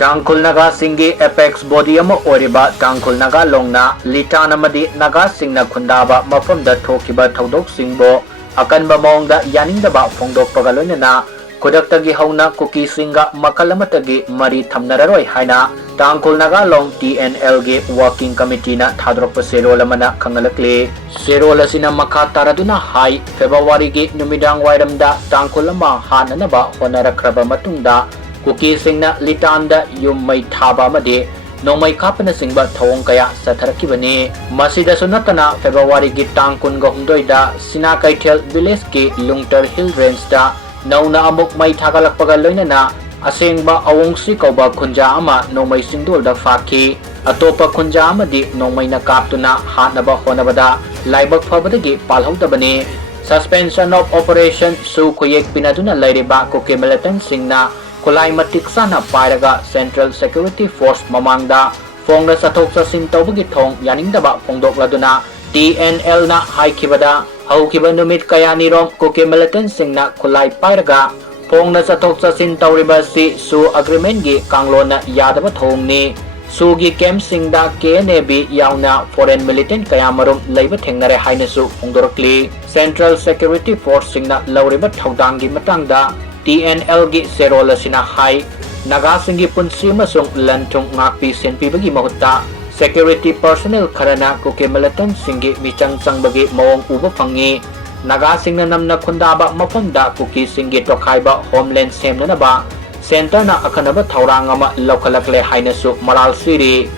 Tangkhul Naga Singi Apex Body Oriba Tangkhul Naga Longna Litana Madi Naga Singna Kundaba Mafumda Tokiba Todok Singbo Akanba Mongda Yanindaba Fongdok Pagalunana Kudaktagi Hauna Kuki Singga Makhal Amatagi Mari Thamlaroi Haina Tangkhul Naga Long TNL Ge Working Committee na Thadropa Serola Mana Kangalakle Serola Sina Makha Taraduna Hai February Ge Numidang Wairamda Tangkhul Ama Hananaba Honarakraba Matunda Kuki Singna Litanda Yumai Thaba Made Nomai Kapana Singba Thong Kaya Satarakibane Masida Sunatana February Ge Tangkun Gomdoida Sinakaitel Village Ge Lungtar Hill Range da Nauna Amuk Mai Thagalakpaga Loinana Asengba Awongsi Kauba Kunja Ama Nomai Singdol da Faki Atopa Kunja Amadi Nomai na Kaptuna Hanaba Honabada Laibak Fabadagi Palhodabane Suspension of Operation Su Kuyek Pinaduna Lairiba Kuki Militant Singna Kulai Matik Sana Pairaga Central Security Force Mamangda Fongda Satok Sasin Tobagi Thong Yanindaba Fongdok Laduna TNL na Haikibada Haukiba Numit Kaya Nirom Kuki Militant Singna Kulai Pairaga Fongda Satok Sasin Tauriba Si Su Agreement Gi Kanglona Yadaba Thong ni Sugi Kem Singda KNB Yauna Foreign Militant Kaya Marum Labor Tengnare Hainasu Fongdorokli Central Security Force Singna Lauriba Thaudangi Matangda TNL Gi Serola Sina Hai Naga Singi Punsi Masung Lantung Ngapi Senpi Bagi Mahutta Security Personnel Karana Kuki Militant Singi Michang Sang Bagi Mawang Uba Pangi Naga Singna Namna Kundaba Mafamda Kuki Singi Tokaiba Homeland Semnanaba Center na Akanaba Taurangama Lokalakle Hainasu Maral City